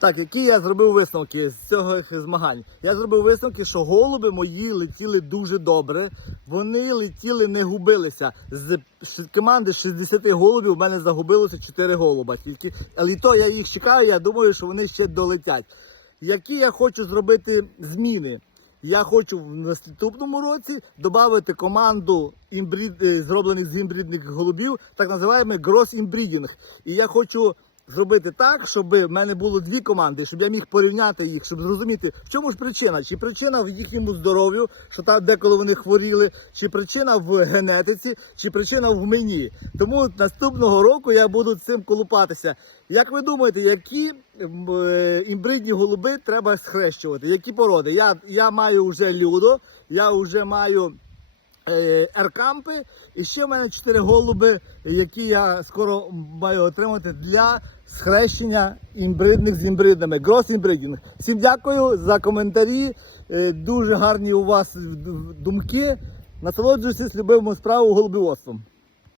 Так, які я зробив висновки з цього змагань? Я зробив висновки, що голуби мої летіли дуже добре. Вони летіли, не губилися. З команди 60 голубів у мене загубилося 4 голуба. Тільки, але і то я їх чекаю, я думаю, що вони ще долетять. Які я хочу зробити зміни? Я хочу в наступному році додати команду імбрід, е, зроблених з імбрідних голубів, так називаємо грос імбрідінг. І я хочу зробити так, щоб в мене було дві команди, щоб я міг порівняти їх, щоб зрозуміти, в чому ж причина. Чи причина в їхньому здоров'ю, що там деколи вони хворіли, чи причина в генетиці, чи причина в мені. Тому наступного року я буду цим колупатися. Як ви думаєте, які е, імбридні голуби треба схрещувати? Які породи? Я, я маю вже людо, я вже маю еркампи, і ще в мене чотири голуби, які я скоро маю отримати для схрещення імбридних з імбридами. Грос імбридінг. Всім дякую за коментарі. Е, Дуже гарні у вас думки. Насолоджуюся любимою справою голубіводством.